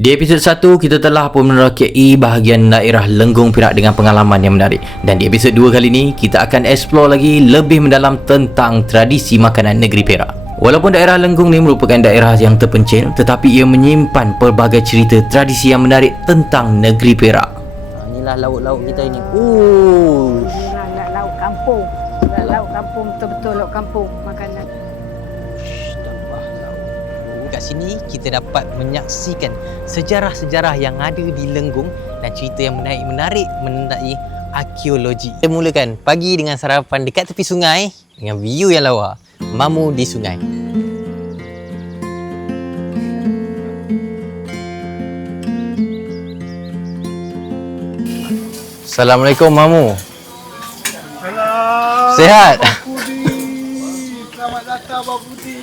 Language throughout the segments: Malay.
Di episod 1, kita telah pun merakiyai bahagian daerah Lenggong Perak dengan pengalaman yang menarik. Dan di episod 2 kali ini, kita akan explore lagi lebih mendalam tentang tradisi makanan negeri Perak. Walaupun daerah Lenggong ni merupakan daerah yang terpencil, tetapi ia menyimpan pelbagai cerita tradisi yang menarik tentang negeri Perak. Inilah lauk-lauk kita ini. Inilah lauk kampung. Lauk kampung, betul-betul lauk kampung makanan. Kat sini kita dapat menyaksikan sejarah-sejarah yang ada di Lenggong dan cerita yang menarik mengenai arkeologi. Kita mulakan pagi dengan sarapan dekat tepi sungai dengan view yang lawa. Mamu di sungai. Assalamualaikum Mamu. Salam. Sihat? Abang Budi. Selamat datang Abang Budi.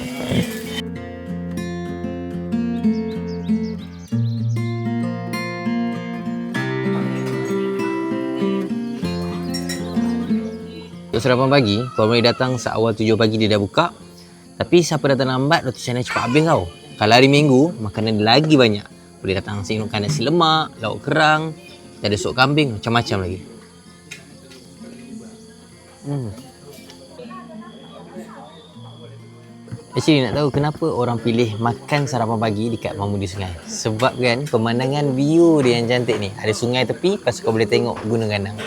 Untuk sarapan pagi, korang boleh datang seawal 7 pagi dia dah buka. Tapi siapa datang lambat, roti canai cepat habis tau. Kalau hari Minggu, makanan dia lagi banyak. Boleh datang sini makan nasi lemak, lauk kerang, kita ada sup kambing, macam-macam lagi. Actually nak tahu kenapa orang pilih makan sarapan pagi dekat Mamu di Sungai. Sebab kan pemandangan view dia yang cantik ni. Ada sungai tepi, lepas tu kau boleh tengok Gunung Ganang.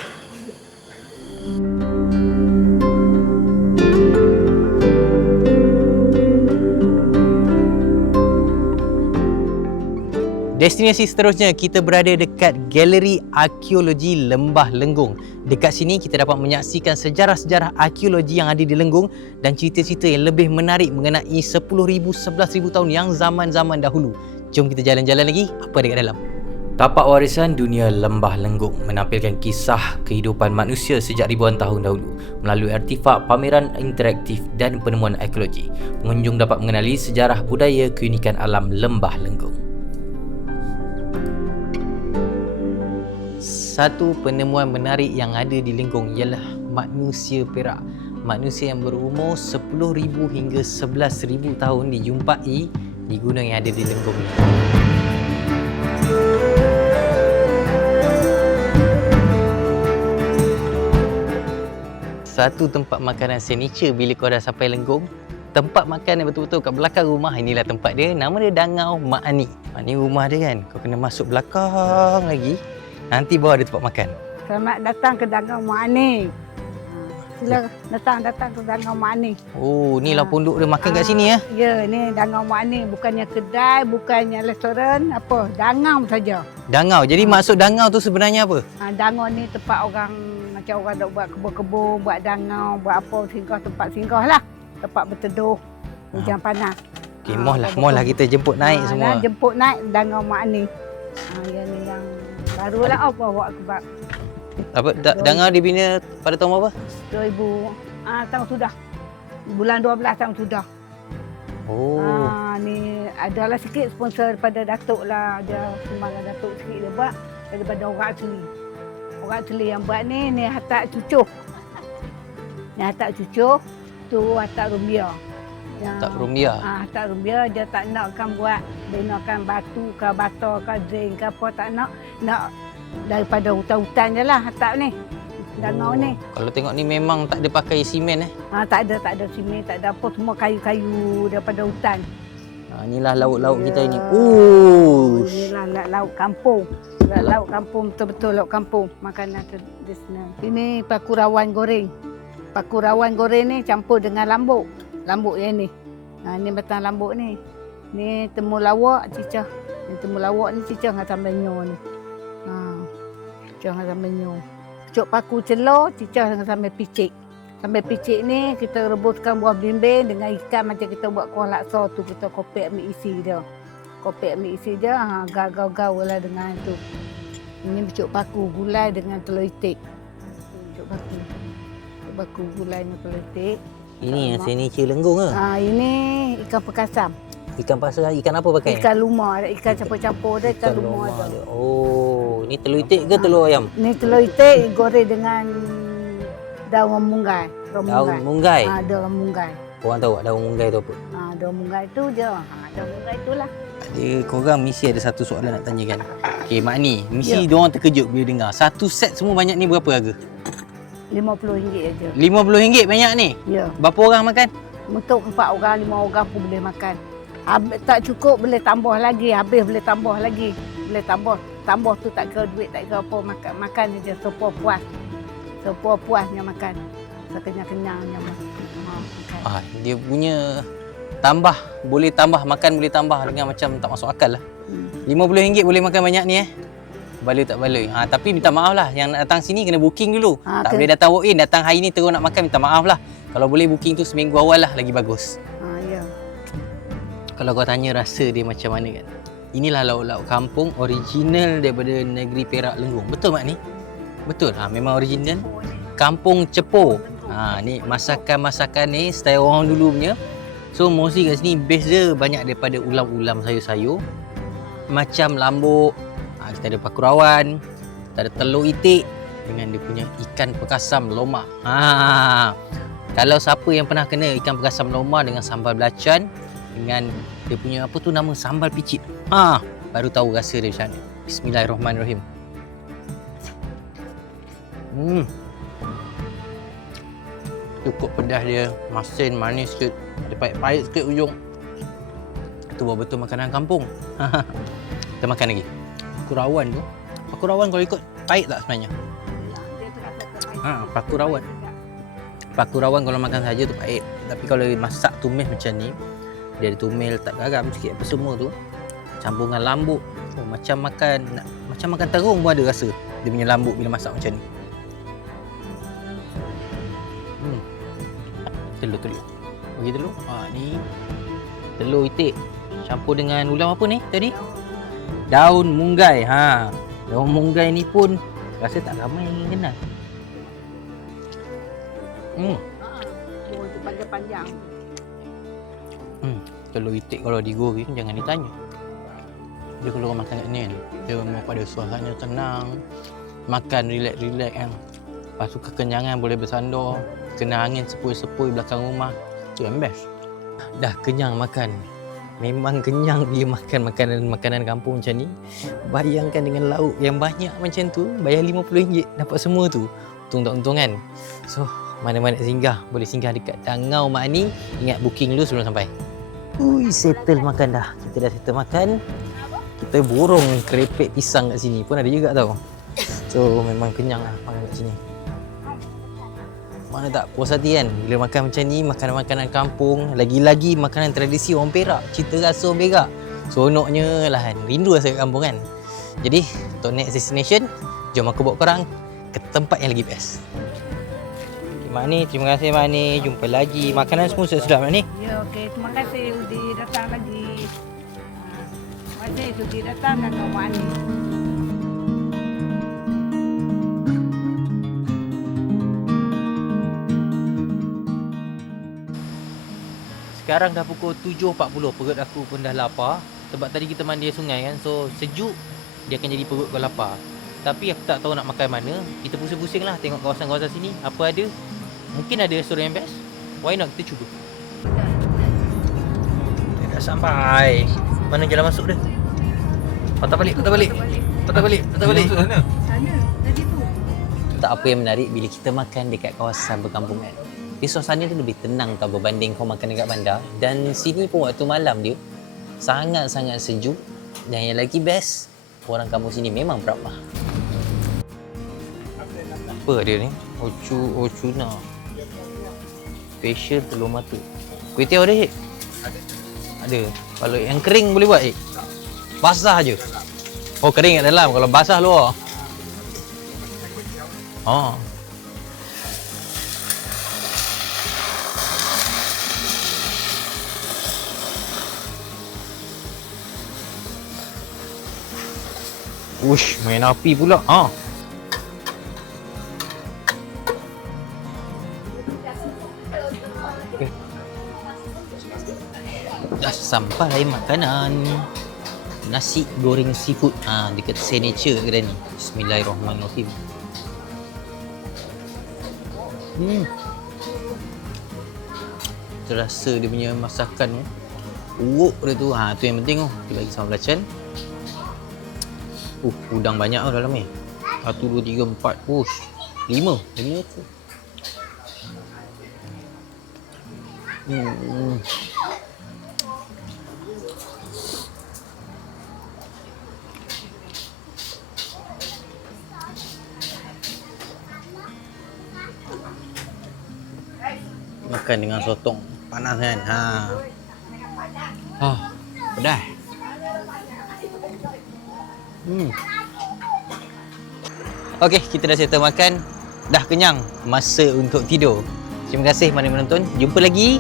Destinasi seterusnya, kita berada dekat Galeri Arkeologi Lembah Lenggong. Dekat sini kita dapat menyaksikan sejarah-sejarah arkeologi yang ada di Lenggong dan cerita-cerita yang lebih menarik mengenai 10,000, 11,000 tahun yang zaman-zaman dahulu. Jom kita jalan-jalan lagi, apa dekat dalam. Tapak warisan dunia Lembah Lenggong menampilkan kisah kehidupan manusia sejak ribuan tahun dahulu. Melalui artifak, pameran interaktif dan penemuan arkeologi, pengunjung dapat mengenali sejarah budaya keunikan alam Lembah Lenggong. Satu penemuan menarik yang ada di Lenggong ialah manusia Perak. Manusia yang berumur 10,000 hingga 11,000 tahun dijumpai di gunung yang ada di Lenggong ini. Satu tempat makanan signature bila kau dah sampai Lenggong. Tempat makan yang betul-betul kat belakang rumah, inilah tempat dia. Nama dia Dangau Mak Ani. Ni rumah dia kan. Kau kena masuk belakang lagi. Nanti bawa ada tempat makan. Selamat datang ke Dangau Mak Ani. Sila datang ke Dangau Mak Ani. Oh, ni lah pondok dia makan kat sini ya. Ya, ni Dangau Mak Ani. Bukannya kedai, bukannya restoran, apa. Dangau saja. Dangau. Jadi maksud dangau tu sebenarnya apa? Dangau ni tempat orang, macam orang nak buat kebun-kebun, buat dangau, buat apa, tempat singgah lah. Tempat berteduh, hujan panas. Okey, mohlah kita jemput naik semua. Jemput naik Dangau Mak Ani. Yang ni yang barulah apa buat kebab. Apa dangau dibina pada tahun berapa? 2000 tahun sudah. Bulan 12 tahun sudah. Oh. Ni adalah sikit sponsor daripada Datuk lah. Dia sumbangan Datuk sikit dia buat daripada orang asli. Orang asli yang buat ni Hatak Cucuh. Ni Hatak Cucuh tu Hatak Rumbia. Tak Rumbia. Tak Rumbia dia tak nakkan buat binakan batu ke bata ke zinc ke apa, tak nak daripada hutan-hutan je lah Hatak ni. Dangau ni. Kalau tengok ni memang tak ada pakai simen Tak ada simen, tak ada apa, semua kayu-kayu daripada hutan. Inilah lauk-lauk kita ini. Inilah lauk kampung. Lauk kampung, betul-betul lauk kampung. Makanan tradisional. Ini paku rawan goreng. Paku rawan goreng ni campur dengan lambuk. Lambuk yang ni. Ni batang lambuk ni. Ni temulawak cicah. Ni temulawak ni cicah dengan sambal nyo ni. Cicah dengan sambal nyo. Pucuk paku celor, cicah dengan sambal picik. Sambal picik ni kita rebuskan buah belimbing dengan ikan macam kita buat kuah laksa tu. Kita kopek ambil isi dia. Kopek ambil isi dia, gaul-gaul lah dengan tu. Ini pucuk paku gulai dengan telur itik. Pucuk paku. Pucuk paku gulai dengan telur itik. Ini yang signature Lenggong ke? Ini ikan perkasam. Ikan pasar, ikan apa pakai? Ikan lumah, ikan campur-campur dia, ikan lumah ada. Oh, ni telur itik ke telur ayam? Ni telur itik goreng dengan daun munggai. Daun munggai? Daun munggai. Korang tahu daun munggai tu apa? Daun munggai tu je. Daun munggai itulah. Korang mesti ada satu soalan nak tanya kan. Okay, Mak Ni, mesti diorang terkejut bila dengar. Satu set semua banyak ni berapa harga? RM50 aja. RM50 banyak ni? Ya. Berapa orang makan? Untuk 4 orang, 5 orang pun boleh makan. Tak cukup boleh tambah lagi, habis boleh tambah lagi. Boleh tambah tu tak kira duit, tak kira apa, makan je sepuas. Sepuas-puasnya makan. Sekenyang-kenyangnya makan. Dia punya boleh tambah dengan macam tak masuk akal lah. RM50 boleh makan banyak ni Baloi tak baloi. Tapi minta maaf lah, yang nak datang sini kena booking dulu. Tak boleh datang walk in, datang hari ni terus nak makan, minta maaf lah. Kalau boleh booking tu seminggu awal lah, lagi bagus. Ya. Kalau kau tanya rasa dia macam mana kan, inilah lauk-lauk kampung original daripada negeri Perak Lenggong. Betul Mak Ni? Betul. Memang original. Kampung Cepo. Ni masakan-masakan ni style orang dulu punya. So mostly kat sini base dia banyak daripada ulam-ulam sayur-sayur. Macam lambuk, kita ada pakurawan, kita ada telur itik dengan dia punya ikan perkasam loma. Kalau siapa yang pernah kena ikan perkasam loma dengan sambal belacan dengan dia punya apa tu nama sambal picit, baru tahu rasa dia macam mana. Bismillahirrahmanirrahim. Cukup pedas dia, masin, manis sikit, ada pahit-pahit sikit ujung. Itu betul makanan kampung. Kita makan lagi. Pakurawan kalau ikut pahit tak sebenarnya? Pakurawan kalau makan saja tu pahit. Tapi kalau masak tumis macam ni, dia ada tumis, letak garam sikit apa semua tu, campur dengan lambuk. Macam makan terung pun ada rasa dia punya lambuk bila masak macam ni. Telur. Bagi telur. Ni telur itik campur dengan ulam apa ni tadi? Daun munggai. Daun munggai ni pun rasa tak ramai yang kenal. Panjang-panjang. Telur itik kalau digoreng jangan ditanya. Dia kalau orang makan kat ni kan, dia memang pada suasana tenang, makan relax-relax kan. Lepas tu kekenyangan boleh bersandar, kena angin sepoi-sepoi belakang rumah. Tu yang best. Dah kenyang makan. Memang kenyang dia makan makanan kampung macam ni. Bayangkan dengan lauk yang banyak macam tu, bayar RM50 dapat semua tu. Untung tak untung kan. So, mana-mana singgah, boleh singgah dekat Dangau Mak Ni. Ingat booking dulu sebelum sampai. Settle makan dah. Kita dah settle makan. Kita borong kerepek pisang kat sini pun ada juga tau. So, memang kenyang lah makan kat sini. Mana tak puas hati kan bila makan macam ni, makanan-makanan kampung, lagi-lagi makanan tradisi orang Perak, cita rasa orang Perak. Seronoknya lah kan, rindu rasa kat kampung kan. Jadi untuk next destination, jom aku bawa korang ke tempat yang lagi best. Mak Ni, terima kasih Mak Ni, jumpa lagi. Makanan semua sedap Mak Ni. Ya, okey, terima kasih Udi datang lagi. Terima kasih Udi datang dan Mak Ni. Sekarang dah pukul 7.40, perut aku pun dah lapar. Sebab tadi kita mandi sungai kan, so sejuk dia akan jadi perut kau lapar. Tapi aku tak tahu nak makan mana. Kita pusing-pusing lah tengok kawasan-kawasan sini, apa ada. Mungkin ada restoran yang best. Why not, kita cuba. Dah sampai. Mana jalan masuk dia? Patah balik. Sana, tadi tu. Tak apa yang menarik bila kita makan dekat kawasan perkampungan. Di suasana tu lebih tenang tau berbanding kau makan dekat bandar. Dan sini pun waktu malam dia sangat-sangat sejuk. Dan yang lagi best, orang kampung sini memang beramah. Apa dia ni? Ocuna. Special telur mata. Kuih tiaw ada, Cik? Ada. Kalau yang kering boleh buat, Cik? Basah je. Oh, kering kat dalam. Kalau basah luar. Ush, main api pula. Dah sampai makanan. Nasi goreng seafood. Dekat signature kedai ni. Bismillahirrahmanirrahim. Terasa dia punya masakan Uruk dia tu. Tu yang penting tu. Kita bagi sambal belacan. Udang banyak tau dalam ni. 1, 2, 3, 4. 5. 5 tu. Makan dengan sotong panas kan. Pedas. Okey, kita dah settle makan. Dah kenyang. Masa untuk tidur. Terima kasih mana menonton. Jumpa lagi